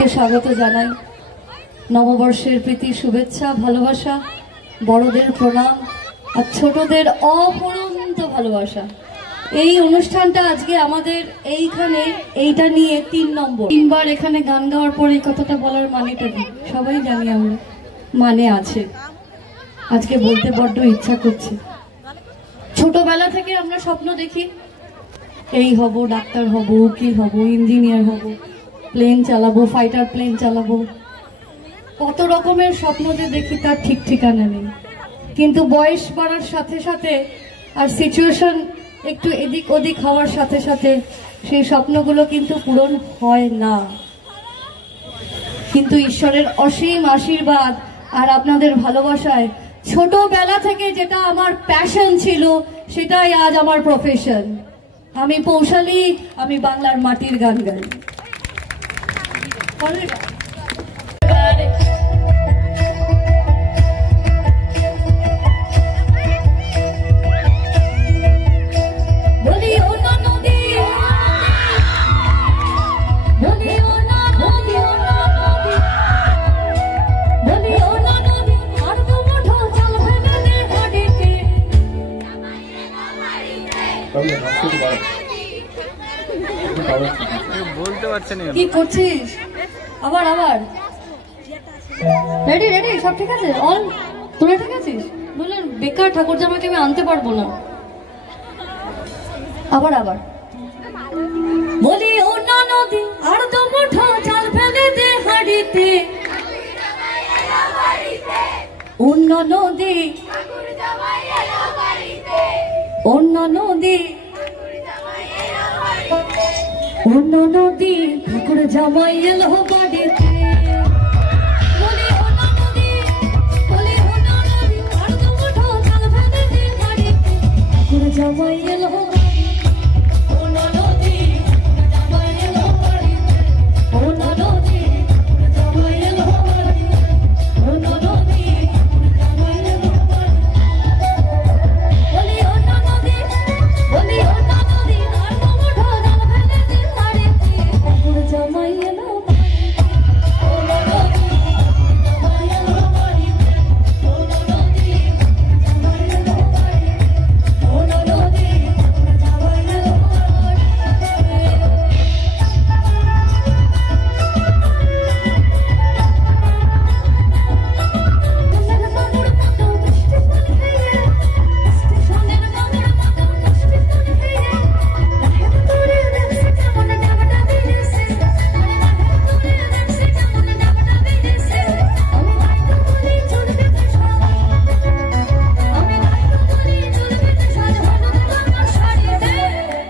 স্বাগত জানাই। নববর্ষের প্রীতি শুভেচ্ছা ভালোবাসা, বড়দের প্রণাম আর ছোটদের অপরন্ত ভালোবাসা। এই অনুষ্ঠানটা আজকে আমাদের এইখানে এইটা নিয়ে 3 নম্বর। 3 বার এখানে গান গাওয়ার পর এই কথাটা বলার মানেটা কি সবাই জানি আমরা, মানে আছে। আজকে বলতে বড্ড ইচ্ছা করছে। ছোটবেলা থেকে আমরা স্বপ্ন দেখি এই হব, ডাক্তার হব, উকিল হব, ইঞ্জিনিয়ার হব, প্লেন চালাবো, ফাইটার প্লেন চালাবো, কত রকমের স্বপ্ন যে দেখি তার ঠিক ঠিকানা নেই। কিন্তু বয়স বাড়ার সাথে সাথে আর সিচুয়েশন একটু এদিক ওদিক হওয়ার সাথে সাথে সেই স্বপ্নগুলো কিন্তু পূরণ হয় না। কিন্তু ঈশ্বরের অসীম আশীর্বাদ আর আপনাদের ভালোবাসায় ছোটবেলা থেকে যেটা আমার প্যাশন ছিল সেটাই আজ আমার প্রফেশন। আমি পৌশালী, আমি বাংলার মাটির গান গাই। বলতে পারছে না কি করছিস? আবার আবার রেডি রেডি সব ঠিক আছে? অন তোরা ঠিক আছিস? বললেন বেকার ঠাকুর জামাকে আমি আনতে পারবো না। আবার আবার বলি ও নদী আর তো মুঠো চাল ফেলে দে হাড়িতে, অন্য নদী অন্য নদী অন্য নদী ঠাকুর জামাই এলো বাড়িতে। বলি অন্য নদী, বলি অন্য নদী আর তো মুঠো চাল ফেলে দে হাড়িতে, ঠাকুর জামাই এলো অন্য নদী, জামাই এলো বাড়িতে, অন্য নদী জামাই এলো বাড়িতে, অন্য নদী জামাই এলো বাড়িতে। বলি অন্য নদী, বলি অন্য নদী আর তো মুঠো চাল ফেলে দে হাড়িতে, ঠাকুর জামাই এলো বাড়িতে, অন্য নদী জামাই এলো বাড়িতে, অন্য নদী জামাই এলো বাড়িতে, অন্য নদী জামাই এলো বাড়িতে।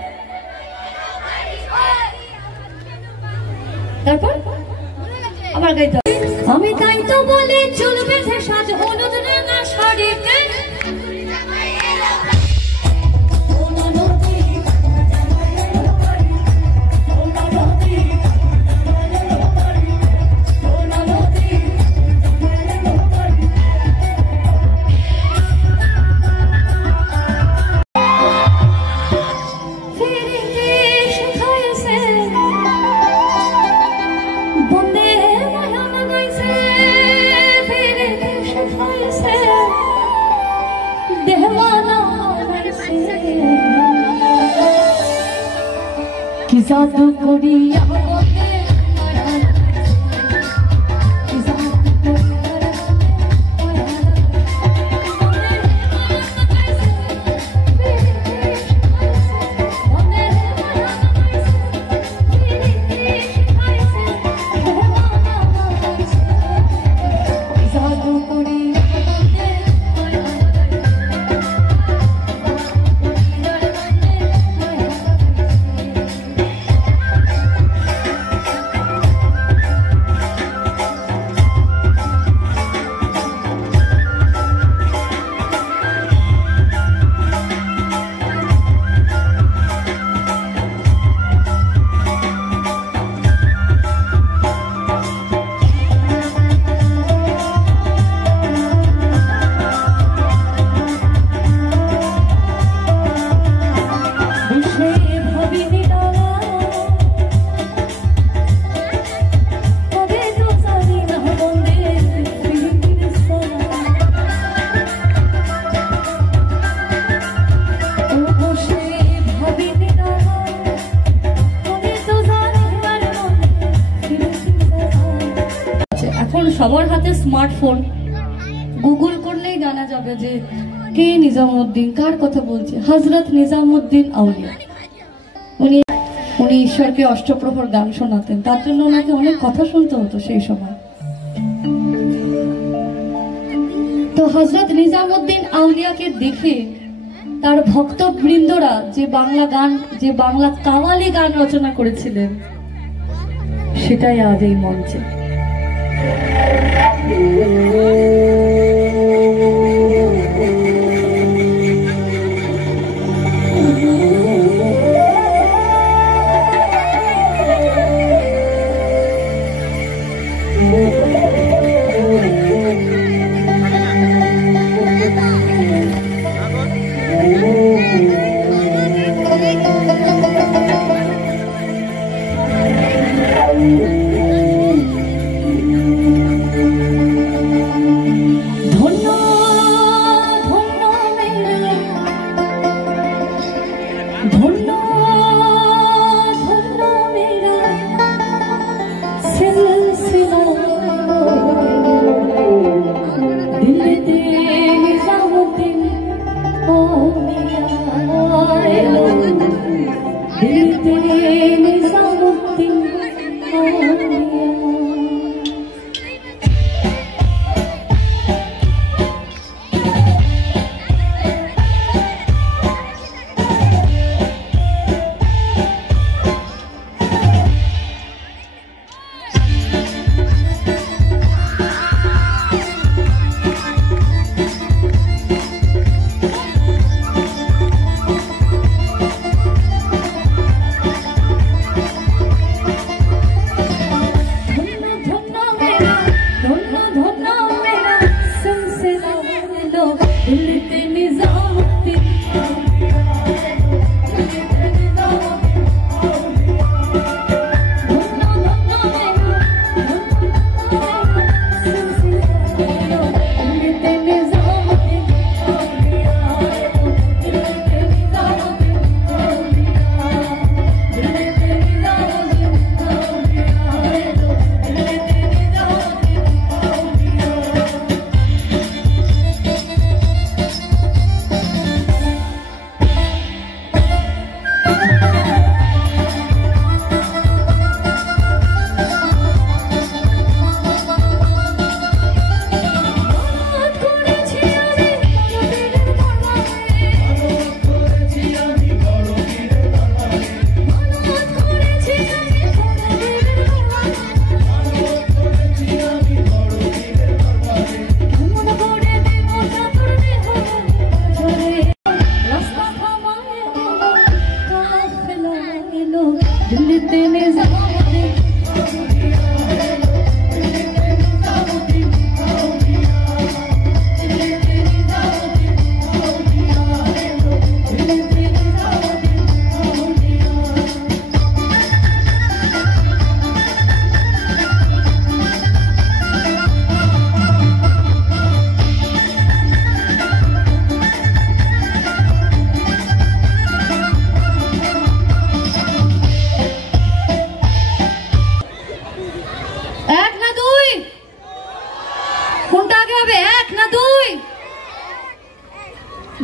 তারপর আবার গাইতে হবে। আমি তাই তো বলি চুল বেঁধে সাজ হলুদ রাঙা শাড়িতে, অন্য নদী জামাই এলো বাড়িতে, অন্য নদী জামাই এলো বাড়িতে, অন্য নদী জামাই এলো বাড়িতে। ফিরিতে শিখাইছে বন্দে মায়া লাগাইছে, ফিরিতে শিখাইছে দেহওয়ানা বানাইছে, কি জাদু করিয়া বন্দে মায়া লাগাইছে, কি জাদু করিয়া মায়া লাগাইছে। এখন সবার হাতে স্মার্টফোন, গুগল করলেই জানা যাবে যে কে নিজামুদ্দিন, কার কথা বলছে। হযরত নিজামুদ্দিন আউলিয়া, উনি ঈশ্বরকে অষ্টপ্রহর গান শোনাতেন, তার জন্য ওনাকে অনেক কথা শুনতে হতো সেই সময়। তো হযরত নিজামুদ্দিন আউলিয়াকে দেখে তার ভক্তবৃন্দরা যে বাংলা গান, যে বাংলা কাওয়ালি গান রচনা করেছিলেন, সেটাই আজ এই মঞ্চে।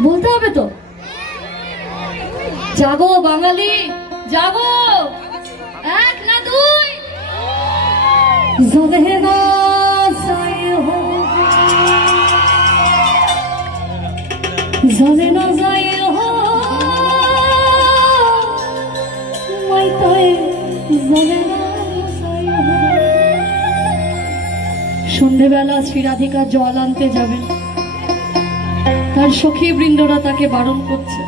বলতে হবে তো। জাগো বাঙালি জাগো, এক না দুই। যাবে না যাই হো, যাবে না যাই হো, মাইতাই যাবে না যাই হো। সন্ধেবেলা শ্রী রাধিকা জল আনতে যাবেন, তার সখী বৃন্দরা তাকে বারণ করছে,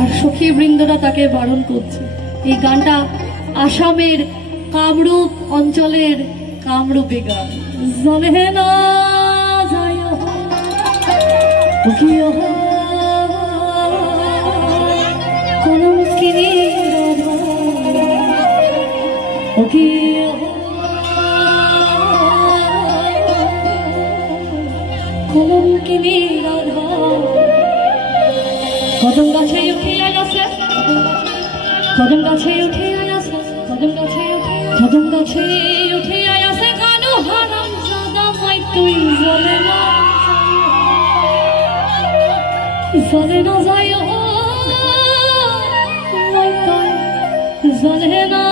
আর সখী বৃন্দরা তাকে বারণ করছে। এই গানটা আসামের কামরূপ অঞ্চলের কামরূপে গান। জলে না যায় কলঙ্কিনী কলঙ্কিনী রাধা কদম গাছে উঠে আসে, কদম গাছে উঠে আসে, কদম গাছে উঠে আসে গান হারাম চলে না যায় চলে না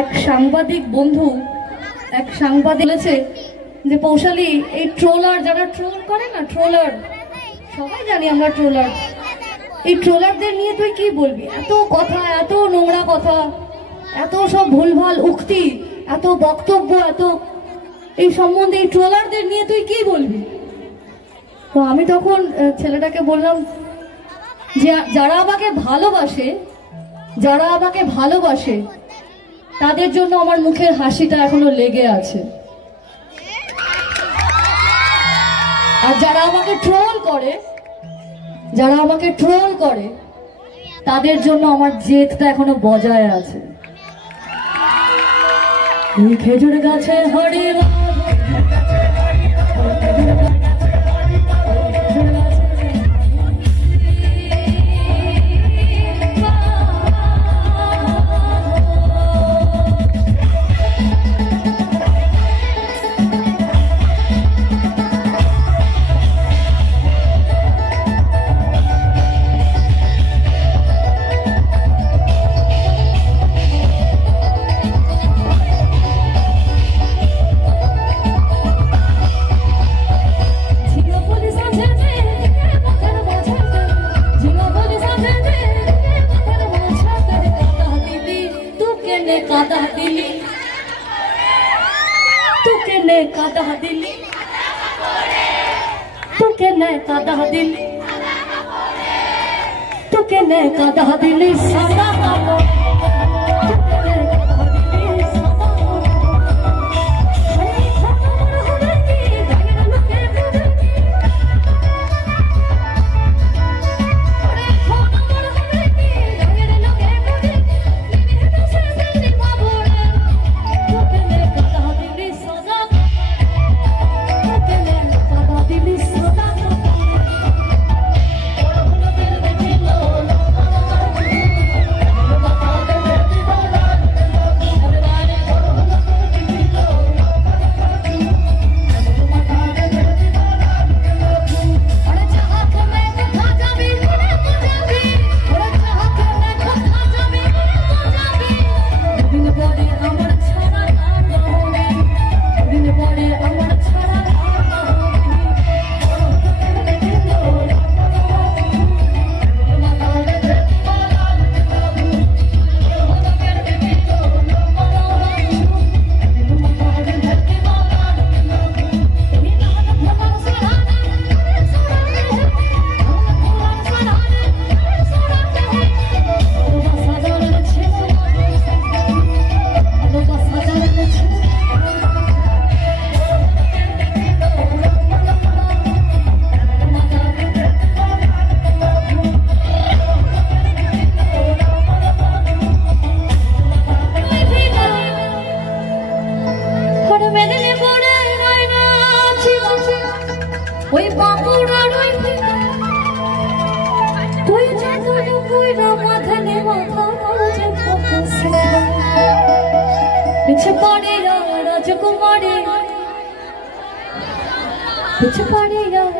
এক সাংবাদিক বন্ধু এক সাংবাদিক বলেছে যে পৌশালী এই ট্রোলার যারা ট্রোল করে না, ট্রোলার সবাই জানি আমরা ট্রোলার, এই ট্রোলারদের নিয়ে তুই কি বলবি? এত কথা, এত নোংরা কথা, এত সব ভুলভাল উক্তি, এত বক্তব্য, এত এই সম্বন্ধে এই ট্রোলারদের নিয়ে তুই কি বলবি? তো আমি তখন ছেলেটাকে বললাম যে যারা আমাকে ভালোবাসে, যারা আমাকে ভালোবাসে তাদের জন্য আমার মুখের হাসিটা এখনো লেগে আছে, আর যারা আমাকে ট্রোল করে, যারা আমাকে ট্রোল করে তাদের জন্য আমার জেদটা এখনো বজায় আছে। খেজুর গাছে হরিণ তোকে নে কাদা দিলি তোকে নে কাদা দিলি তোকে নে কাদা দিলি সাদা কাপড়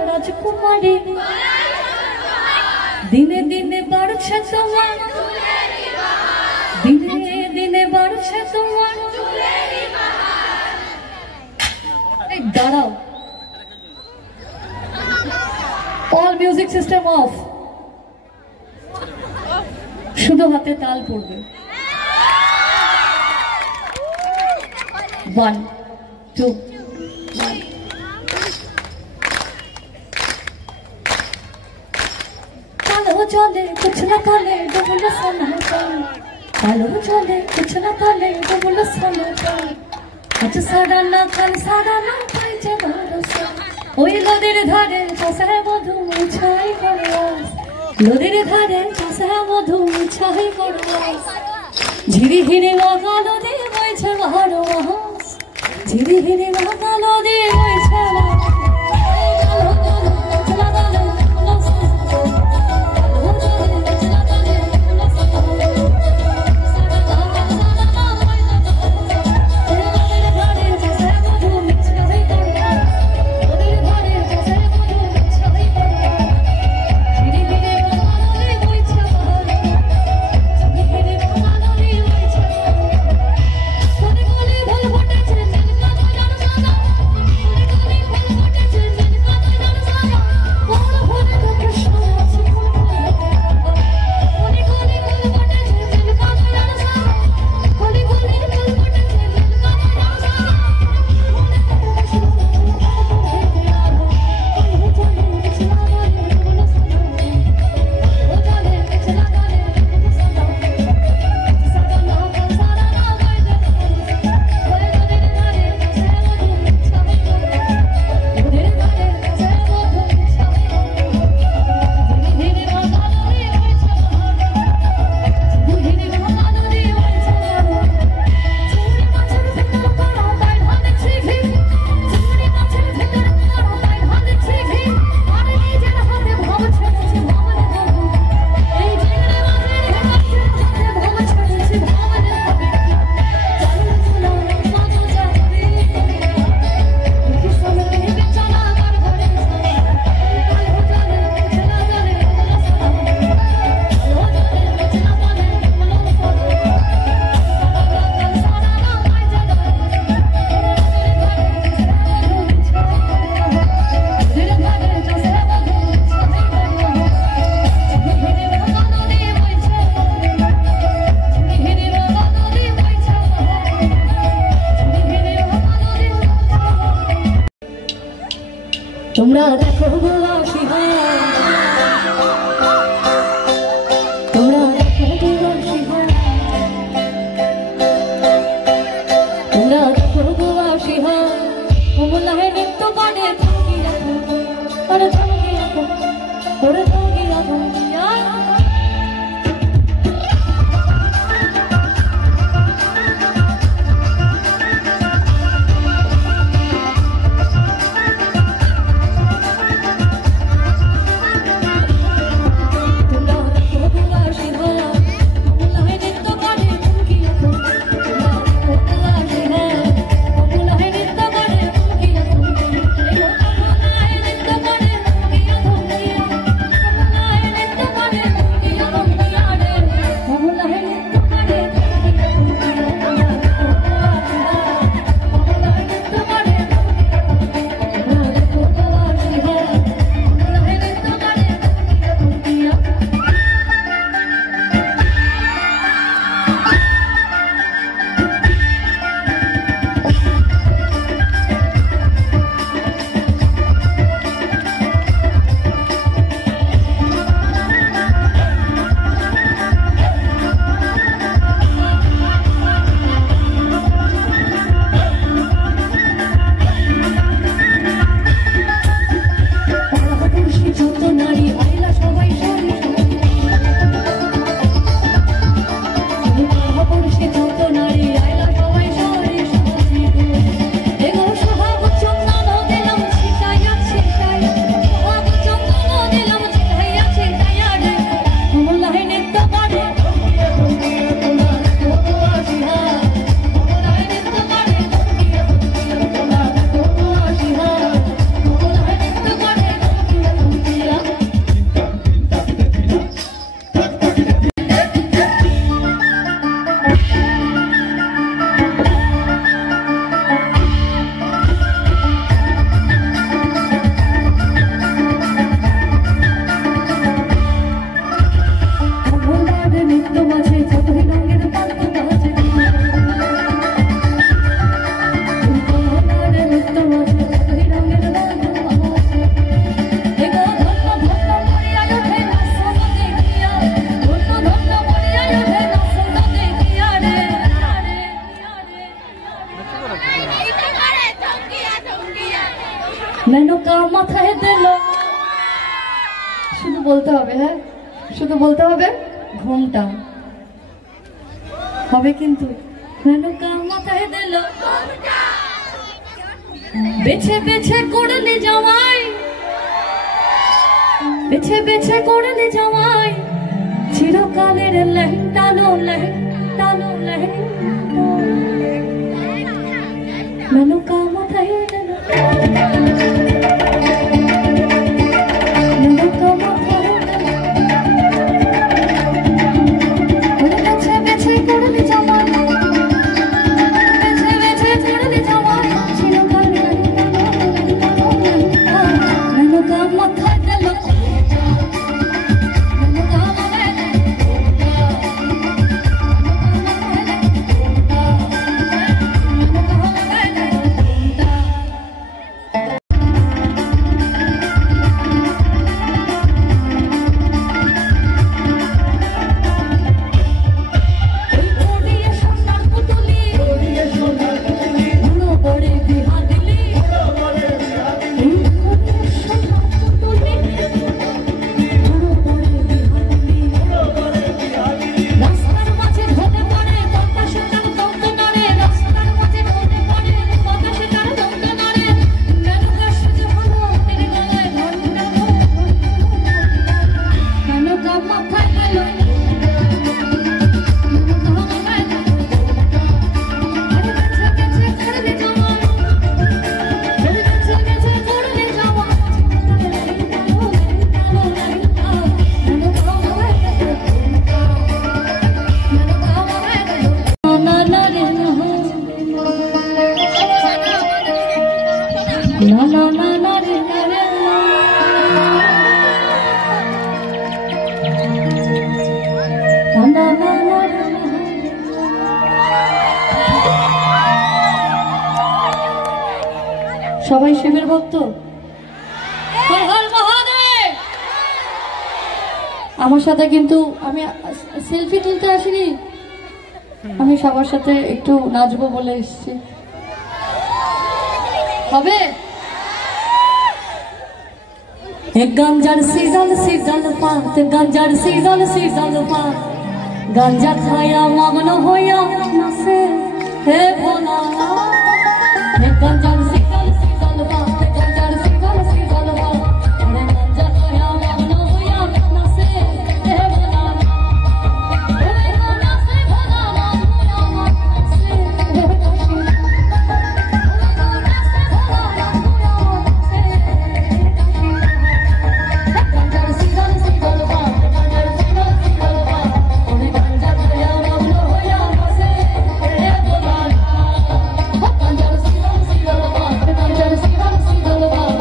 राजकुमारी दिने दिने बढ़ছে তোমার दिने दिने बढ़ছে তোমার এই দাঁড়াও অল মিউজিক সিস্টেম অফ শুধু হাতে তাল পড়বে 1 2 चले कुछ न काले डबल सोना कालो चले कुछ न काले डबल सोना आज सारा ना काल सारा ना पाई जे भरोसा ओई नदीर धारे चसे मधु छाई करवास नदीर धारे चसे मधु छाई करवास झिरी हिरी लागालो दे बइছে ভালোবাস झिरी हिरी लागालो दे बइছে তোমরা দেখো গোলাশি হয়, তোমরা দেখো গোলাশি হয়, তোমরা দেখো গোলাশি হয়, ওমলাহে নৃত্য করে থাকি রাখো, ওরে থাকি রাখো, ওরে থাকি রাখো। মেনকা মাথায় দিল, শুধু বলতে হবে, হ্যাঁ শুধু বলতে হবে ঘুমটা হবে কিন্তু। মেনকা মাথায় দিল, বেছে বেছে করলে জামাই, বেছে বেছে করলে জামাই, চিরকালের লেহেঙ্গানো লেহেঙ্গানো লেহেঙ্গা। মেনকা মাথায় দিল, সবাই শিবের ভক্ত। আমার সাথে কিন্তু আমি সেলফি তুলতে আসিনি, আমি সবার সাথে একটু নাচবো বলে এসেছি। হবে গাঞ্জার সিজল সিজল পাত, গাঞ্জার সিজল সিজল পাত, গাঞ্জা খায়া মগ্ন হইয়া নাচে হে ভোলা। গাঞ্জার সিজল সিজল পাত, গাঞ্জার সিজল সিজল পাত, গাঞ্জা খায়া মগ্ন হইয়া নাচে হে ভোলা। নাচে ভোলা নাচে হে কাশি, নাচে ভোলা নাচে গাঞ্জার সিজল সিজল পাত, গাঞ্জার সিজল সিজল পাত, গাঞ্জা খায়া মগ্ন হইয়া নাচে হে ভোলা। গাঞ্জার সিজল সিজল পাত, গাঞ্জার সিজল সিজল পাত,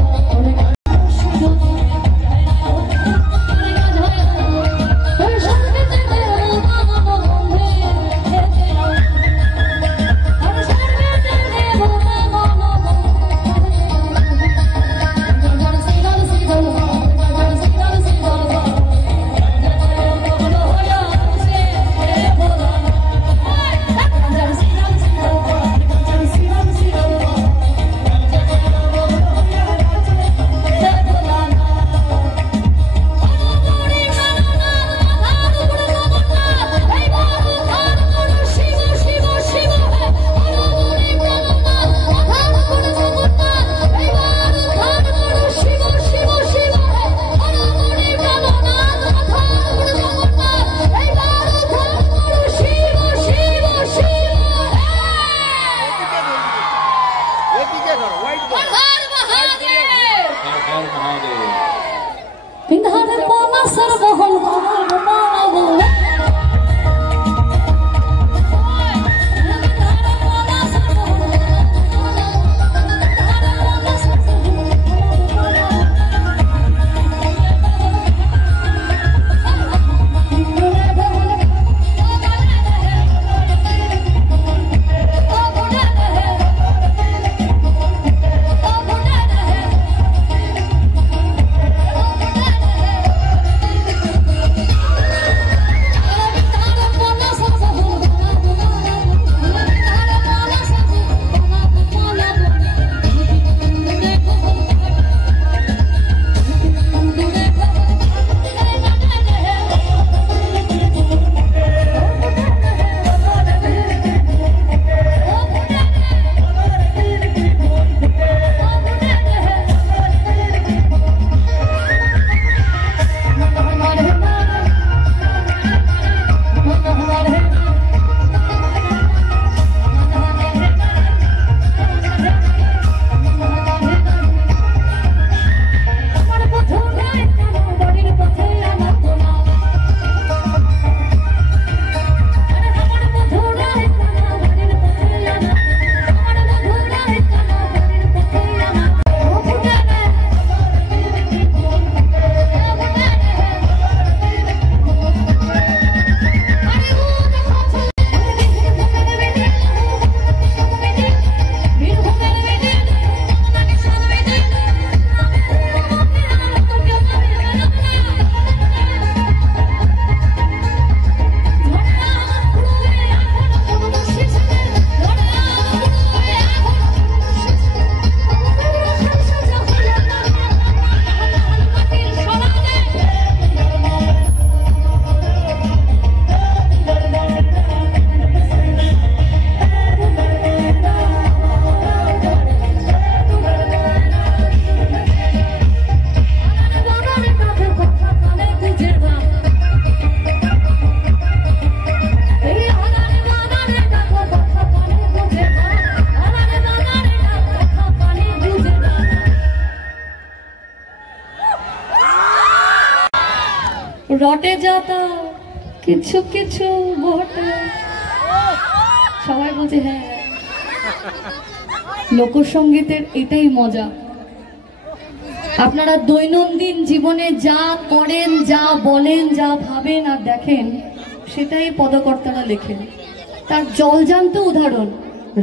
পিন্ধারে পালা সর্বহল হল বাবু। রটে যাতা কিছু কিছু বটে, সবাই বলছে হ্যাঁ। লোকসঙ্গীতের এটাই মজা। আপনারা দৈনন্দিন জীবনে যা করেন, যা বলেন, যা ভাবেন আর দেখেন, সেটাই পদকর্তারা লেখেন। তার জলজান্ত উদাহরণ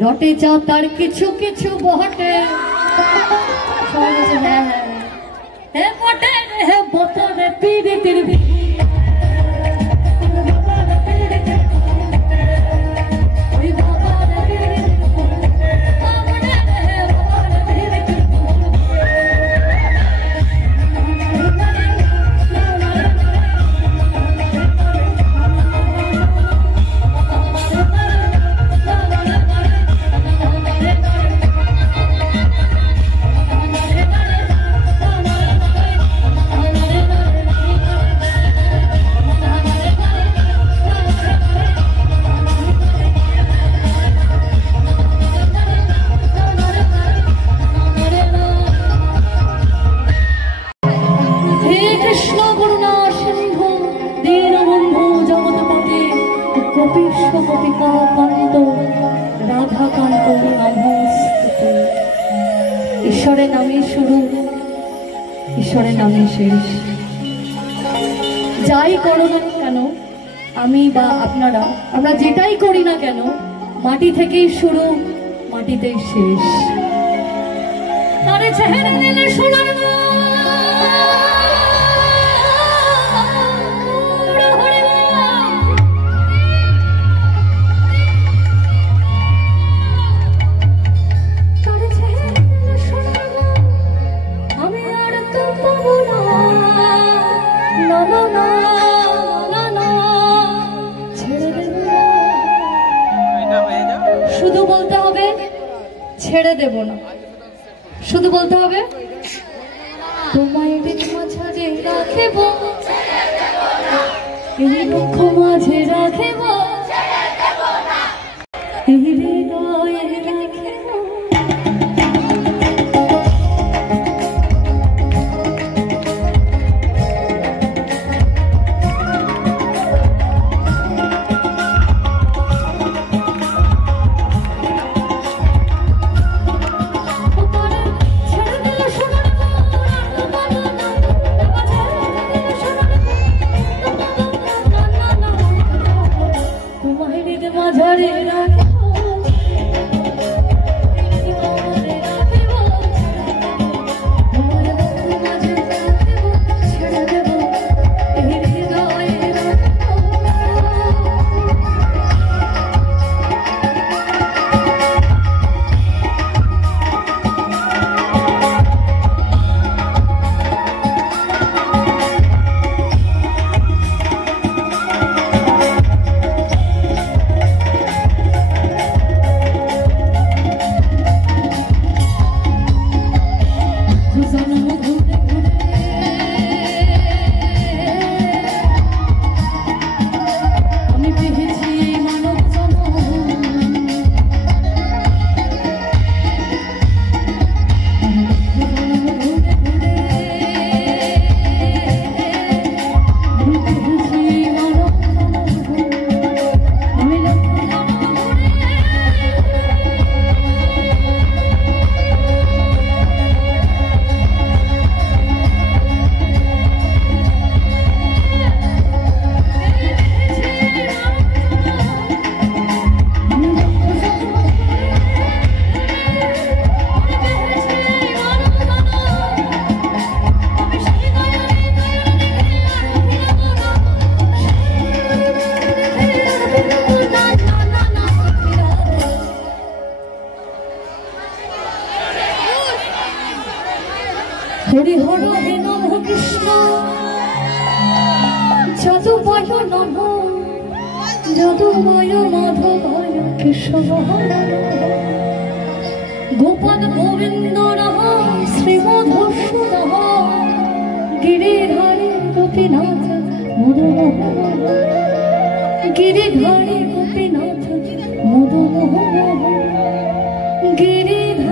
রটে যা তার কিছু কিছু বটে, সবাই বলছে হ্যাঁ হ্যাঁ হ্যাঁ বটে হে বটে পিড়িতির গোপীশ গোপিকা কান্ত রাধাকান্ত নমস্তুতে। ঈশ্বরের নামে শুরু, ঈশ্বরের নামে শেষ। যাই করো না কেন, আমি বা আপনারা, আমরা যেটাই করি না কেন, মাটি থেকেই শুরু, মাটিতেই শেষ। তারে চেহারা নিলে সোনার শুধু বলতে হবে ছেড়ে দেব না, শুধু বলতে হবে তোমায় মাঝে রাখিব, এই দুঃখ মাঝে রাখিব, এই হৃদয়ে রাখিব। হরি হর হে নম কৃষ্ণ যদুবয় নম, যদুবয় মাধবায় কেশবায়, গোপাল গোবিন্দ নম শ্রী মধুসূদন, গিরিধারী গোপীনাথ মদনমোহন, গিরিধারী গোপীনাথ মদনমোহন, গিরিধারী